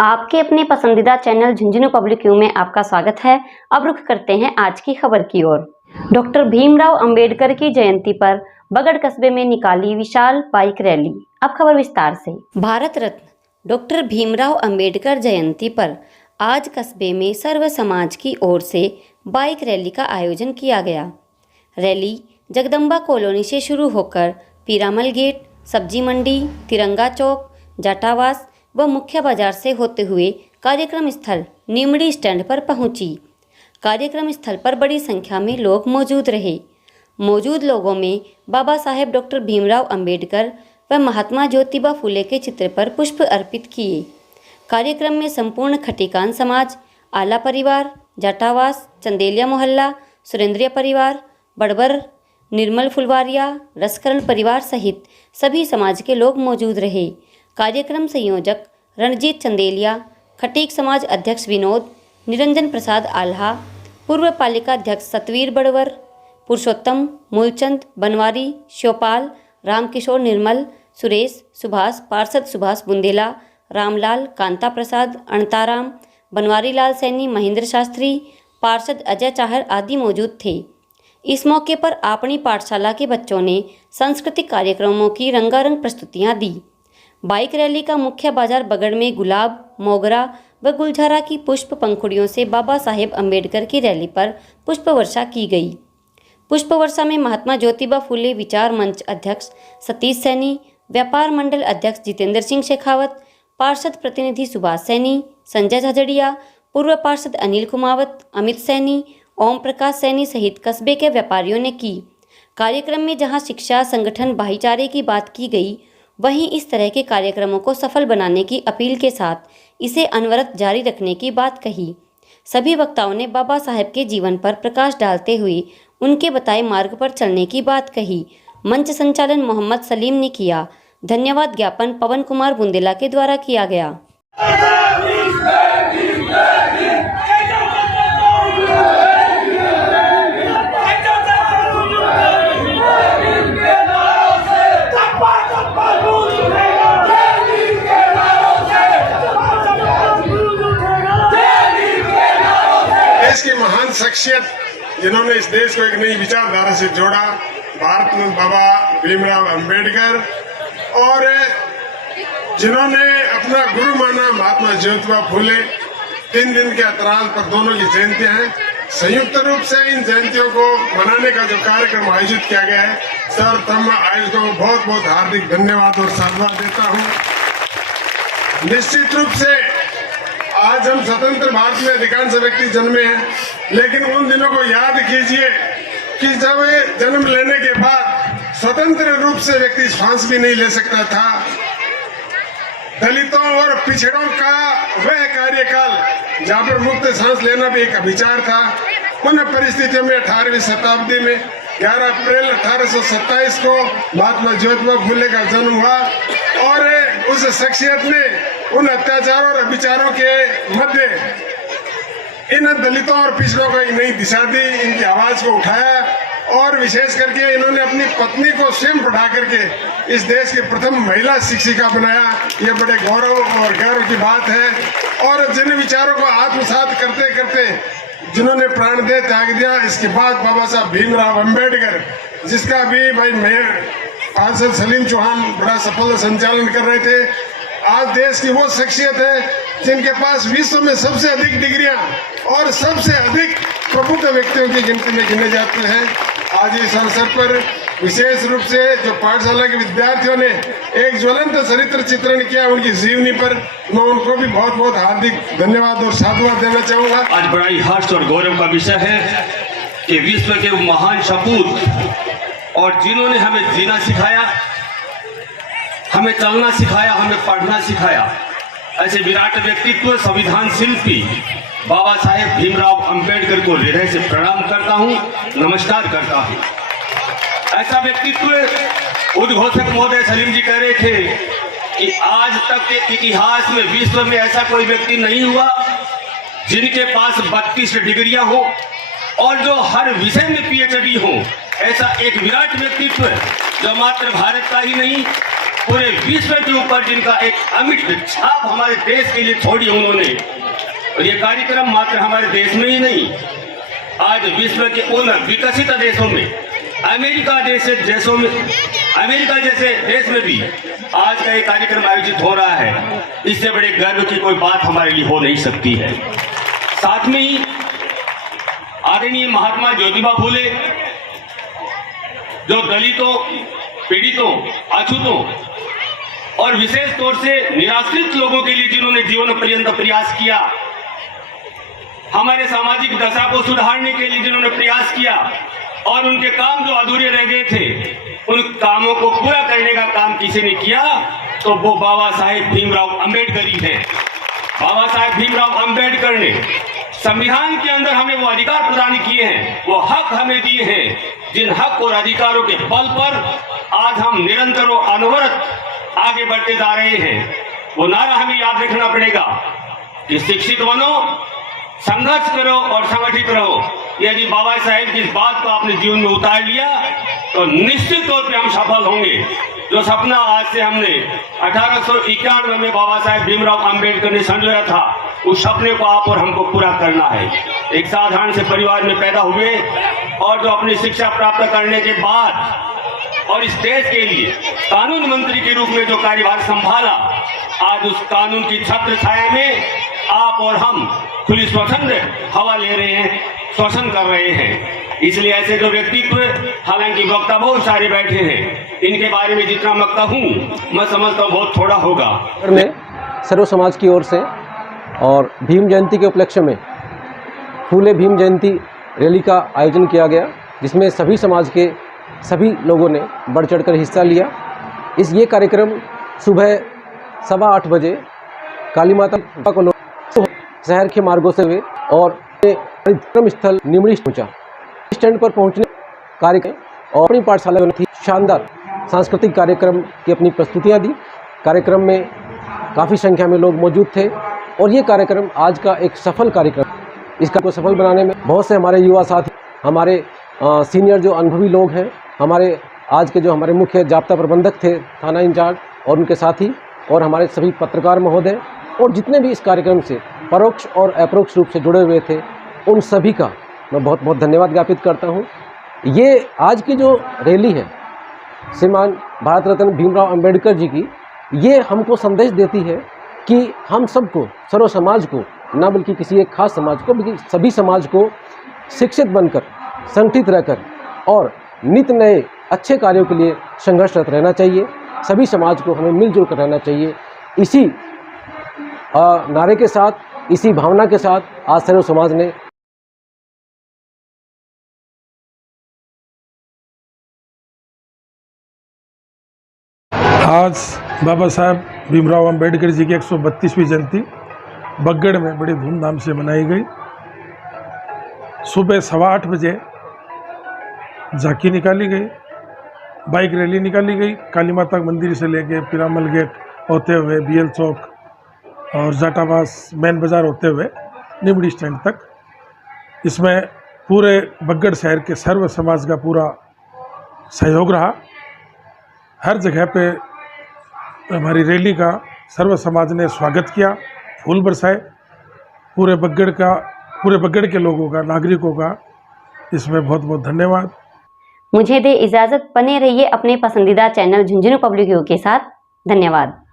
आपके अपने पसंदीदा चैनल झुंझुनू पब्लिक व्यू में आपका स्वागत है। अब रुख करते हैं आज की खबर की ओर। डॉक्टर भीमराव अंबेडकर की जयंती पर बगड़ कस्बे में निकाली विशाल बाइक रैली। अब खबर विस्तार से। भारत रत्न डॉक्टर भीमराव अंबेडकर जयंती पर आज कस्बे में सर्व समाज की ओर से बाइक रैली का आयोजन किया गया। रैली जगदम्बा कॉलोनी से शुरू होकर पीरामल गेट, सब्जी मंडी, तिरंगा चौक, जाटावास व मुख्य बाजार से होते हुए कार्यक्रम स्थल निमड़ी स्टैंड पर पहुंची। कार्यक्रम स्थल पर बड़ी संख्या में लोग मौजूद रहे। मौजूद लोगों में बाबा साहेब डॉक्टर भीमराव अंबेडकर व महात्मा ज्योतिबा फुले के चित्र पर पुष्प अर्पित किए। कार्यक्रम में संपूर्ण खटीकान समाज, आला परिवार, जाटावास, चंदेलिया मोहल्ला, सुरेंद्रिया परिवार, बड़बर, निर्मल फुलवारिया, रसकरण परिवार सहित सभी समाज के लोग मौजूद रहे। कार्यक्रम संयोजक रणजीत चंदेलिया, खटीक समाज अध्यक्ष विनोद, निरंजन प्रसाद आल्हा, पूर्व पालिका अध्यक्ष सतवीर बड़वर, पुरुषोत्तम, मूलचंद, बनवारी, शिवपाल, रामकिशोर निर्मल, सुरेश, सुभाष, पार्षद सुभाष बुंदेला, रामलाल, कांता प्रसाद, अणताराम, बनवारी लाल सैनी, महेंद्र शास्त्री, पार्षद अजय चाहर आदि मौजूद थे। इस मौके पर अपनी पाठशाला के बच्चों ने सांस्कृतिक कार्यक्रमों की रंगारंग प्रस्तुतियां दी। बाइक रैली का मुख्य बाजार बगड़ में गुलाब, मोगरा व गुलझारा की पुष्प पंखुड़ियों से बाबा साहेब अंबेडकर की रैली पर पुष्प वर्षा की गई। पुष्प वर्षा में महात्मा ज्योतिबा फुले विचार मंच अध्यक्ष सतीश सैनी, व्यापार मंडल अध्यक्ष जितेंद्र सिंह शेखावत, पार्षद प्रतिनिधि सुभाष सैनी, संजय झाझड़िया, पूर्व पार्षद अनिल कुमावत, अमित सैनी, ओम प्रकाश सैनी सहित कस्बे के व्यापारियों ने की। कार्यक्रम में जहां शिक्षा, संगठन, भाईचारे की बात की गई, वहीं इस तरह के कार्यक्रमों को सफल बनाने की अपील के साथ इसे अनवरत जारी रखने की बात कही। सभी वक्ताओं ने बाबा साहेब के जीवन पर प्रकाश डालते हुए उनके बताए मार्ग पर चलने की बात कही। मंच संचालन मोहम्मद सलीम ने किया। धन्यवाद ज्ञापन पवन कुमार बुंदेला के द्वारा किया गया। देश की महान शख्सियत जिन्होंने इस देश को एक नई विचारधारा से जोड़ा, भारत में बाबा भीमराव अंबेडकर, और जिन्होंने अपना गुरु माना महात्मा ज्योतिबा फुले। 3 दिन के अंतराल पर दोनों की जयंतियां हैं। संयुक्त रूप से इन जयंतियों को मनाने का जो कार्यक्रम आयोजित किया गया है, सर्वप्रथम आयोजकों को बहुत बहुत हार्दिक धन्यवाद और साधुवाद देता हूं। निश्चित रूप से आज हम स्वतंत्र भारत में अधिकांश व्यक्ति जन्मे हैं, लेकिन उन दिनों को याद कीजिए कि जब जन्म लेने के बाद स्वतंत्र रूप से व्यक्ति श्वास भी नहीं ले सकता था। दलितों और पिछड़ों का वह कार्यकाल जहाँ पर मुक्त सांस लेना भी एक अभिचार था, उन परिस्थितियों में 18वीं शताब्दी में 11 अप्रैल 1827 को महात्मा ज्योतिबा फुले का जन्म हुआ और उस शख्सियत ने उन अत्याचारों और अभिचारों के मध्य इन दलितों और पिछड़ों को एक नई दिशा दी, इनकी आवाज को उठाया और विशेष करके इन्होंने अपनी पत्नी को स्वयं पढ़ा करके इस देश की प्रथम महिला शिक्षिका बनाया। ये बड़े गौरव और गर्व की बात है। और जिन विचारों को आत्मसात करते करते जिन्होंने प्राणदेह त्याग दिया, इसके बाद बाबा साहब भीमराव अंबेडकर, जिसका भी भाई पार्षद सलीम चौहान बड़ा सफल संचालन कर रहे थे। आज देश की वो शख्सियत है जिनके पास विश्व में सबसे अधिक डिग्रियां और सबसे अधिक प्रबुद्ध व्यक्तियों की गिनती में गिने जाते हैं। आज इस अवसर पर विशेष रूप से जो पाठशाला के विद्यार्थियों ने एक ज्वलंत चरित्र चित्रण किया उनकी जीवनी पर, मैं उनको भी बहुत बहुत हार्दिक धन्यवाद और साधुवाद देना चाहूंगा। आज बड़ा ही हर्ष और गौरव का विषय है कि विश्व के महान सपूत और जिन्होंने हमें जीना सिखाया, हमें चलना सिखाया, हमें पढ़ना सिखाया, ऐसे विराट व्यक्तित्व संविधान शिल्पी बाबा साहेब भीमराव अंबेडकर को हृदय से प्रणाम करता हूं, नमस्कार करता हूं। ऐसा व्यक्तित्व उद्घोषक महोदय सलीम जी कह रहे थे कि आज तक के इतिहास में विश्व में ऐसा कोई व्यक्ति नहीं हुआ जिनके पास 32 डिग्रियां हो और जो हर विषय में PhD हो। ऐसा एक विराट व्यक्तित्व जो मात्र भारत का ही नहीं पूरे विश्व के ऊपर जिनका एक अमिट छाप हमारे देश के लिए छोड़ी उन्होंने। और ये कार्यक्रम मात्र हमारे देश में ही नहीं, आज विश्व के उन विकसित देशों में, अमेरिका जैसे देश में भी आज का ये कार्यक्रम आयोजित हो रहा है। इससे बड़े गर्व की कोई बात हमारे लिए हो नहीं सकती है। साथ में ही आदरणीय महात्मा ज्योतिबा फूले, जो दलितों, पीड़ितों, अछूतों और विशेष तौर से निराश्रित लोगों के लिए जिन्होंने जीवन पर्यंत प्रयास किया, हमारे सामाजिक दशा को सुधारने के लिए जिन्होंने प्रयास किया और उनके काम जो अधूरे रह गए थे, उन कामों को पूरा करने का काम किसी ने किया तो वो बाबा साहेब भीमराव अंबेडकर ही है। बाबा साहेब भीमराव अंबेडकर ने संविधान के अंदर हमें वो अधिकार प्रदान किए हैं, वो हक हमें दिए हैं, जिन हक और अधिकारों के बल पर आज हम निरंतर और अनवरत आगे बढ़ते जा रहे हैं। वो नारा हमें याद रखना पड़ेगा कि शिक्षित बनो, संघर्ष करो और संगठित रहो। यदि बाबा साहेब की इस बात को आपने जीवन में उतार लिया तो निश्चित तौर पे हम सफल होंगे। जो सपना आज से हमने 1891 में बाबा साहेब भीमराव अंबेडकर ने संजोया था, उस सपने को आप और हमको पूरा करना है। एक साधारण से परिवार में पैदा हुए और जो अपनी शिक्षा प्राप्त करने के बाद और इस देश के लिए कानून मंत्री के रूप में जो कार्यभार संभाला, आज उस कानून की छत्र छाया में आप और हम खुली स्वतंत्र हवा ले रहे हैं, श्वसन कर रहे हैं। इसलिए ऐसे जो व्यक्तित्व, हालांकि वक्ता बहुत सारे बैठे हैं, इनके बारे में जितना मैं कहूँ मैं समझता हूँ बहुत थोड़ा होगा। में सर्व समाज की ओर से और भीम जयंती के उपलक्ष्य में फूले भीम जयंती रैली का आयोजन किया गया, जिसमें सभी समाज के सभी लोगों ने बढ़ चढ़कर हिस्सा लिया। ये कार्यक्रम सुबह 8:15 बजे काली माता को शहर के मार्गों से हुए और कार्यक्रम स्थल निमड़ी पहुंचा। स्टैंड पर पहुंचने कार्यक्रम और अपनी पाठशाला में थी शानदार सांस्कृतिक कार्यक्रम की अपनी प्रस्तुतियां दी। कार्यक्रम में काफ़ी संख्या में लोग मौजूद थे और ये कार्यक्रम आज का एक सफल कार्यक्रम। इसका को सफल बनाने में बहुत से हमारे युवा साथी, हमारे सीनियर जो अनुभवी लोग हैं, हमारे आज के जो हमारे मुख्य जाब्ता प्रबंधक थे, थाना इंचार्ज और उनके साथी, और हमारे सभी पत्रकार महोदय और जितने भी इस कार्यक्रम से परोक्ष और अपरोक्ष रूप से जुड़े हुए थे, उन सभी का मैं बहुत बहुत धन्यवाद ज्ञापित करता हूँ। ये आज की जो रैली है श्रीमान भारत रत्न भीमराव अंबेडकर जी की, ये हमको संदेश देती है कि हम सबको, सर्व समाज को, ना बल्कि किसी एक खास समाज को, बल्कि सभी समाज को शिक्षित बनकर, संगठित रहकर और नित्य नए अच्छे कार्यों के लिए संघर्षरत रहना चाहिए। सभी समाज को हमें मिलजुल कर रहना चाहिए। इसी नारे के साथ, इसी भावना के साथ आज सर्व समाज ने आज बाबा साहब भीमराव अंबेडकर जी की 132वीं जयंती बगड़ में बड़ी धूमधाम से मनाई गई। सुबह 8:15 बजे झांकी निकाली गई, बाइक रैली निकाली गई, काली माता मंदिर से लेके पिरामल गेट होते हुए बीएल चौक और जाटावास मेन बाज़ार होते हुए निमड़ी स्टैंड तक। इसमें पूरे बगड़ शहर के सर्व समाज का पूरा सहयोग रहा। हर जगह पे हमारी रैली का सर्व समाज ने स्वागत किया, फूल बरसाए। पूरे बगड़ के लोगों का, नागरिकों का इसमें बहुत बहुत धन्यवाद। मुझे दे इजाज़त, बने रहिए अपने पसंदीदा चैनल झुंझुनू पब्लिक व्यू के साथ। धन्यवाद।